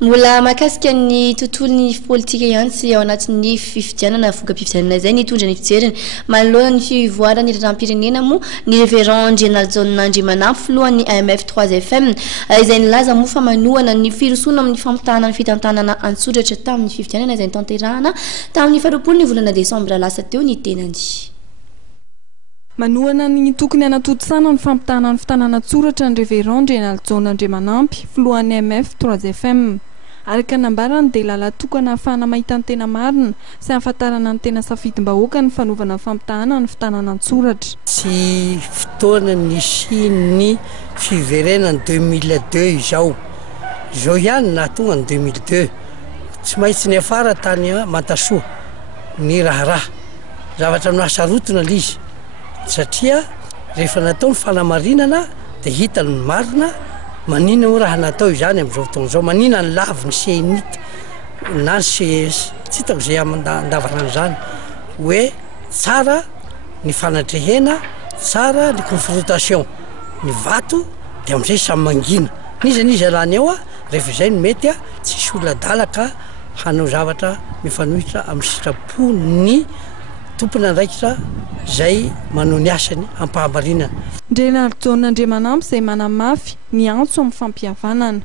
mbola mahakasika ny tontolon'ny politika ihany sy ao anatin'ny fifidianana voka-pifidianana izay nitondra ny fijeriny manoloana ny fivoarana iraram-pirenena moa ny révérend General John Nandriamanafy filohan'ny AMF 3FM izay nilaza moa fa manohana ny firosoana amin'ny fampitahana ny fitantanana an-tsoratra tamin'ny fifidianana izay nitanterahana tamin'ny 7 ny volana desambra lasa teo ny tenany. Manohana ny tokony anatontosana ny fampitahana ny fitanana-tsoratra ny révérend General John Nandriamanafy filohan'ny AMF 3FM araka nambarany dia lala tokana ahafahana mahita ny tena marina sy ahafantarana ny tena safidim-bahoaka ny fanaovana ny fampitahana ny fitanana-tsoratra. Sy fotoana nisy fiverenany 2002 izao ihany na tonga ny 2002 tsy maintsy ny afara tany Mantasoa ny raharaha zavatra noasarotona lizy satria rehefa natao ny fanamarinana dia hita ny marina manina ho raha natao izany amin'izao fotoana izao manina ny lavy ny senita na tsy hitako izay andavarana izany hoe tsara ny fanatrehena tsara ny confrontation ny vato dia amin'izay samy mangina nizaniza lany eo rehefa izay no mety tsisy olona-dalaka hanao zavatra mifanohitra amin'ny sitrapo ny tompona andraikitra izay manao ny asany ampahamarinana. General John Nandriamanafy izay manamafy ny antso amin'ny fampihavanana.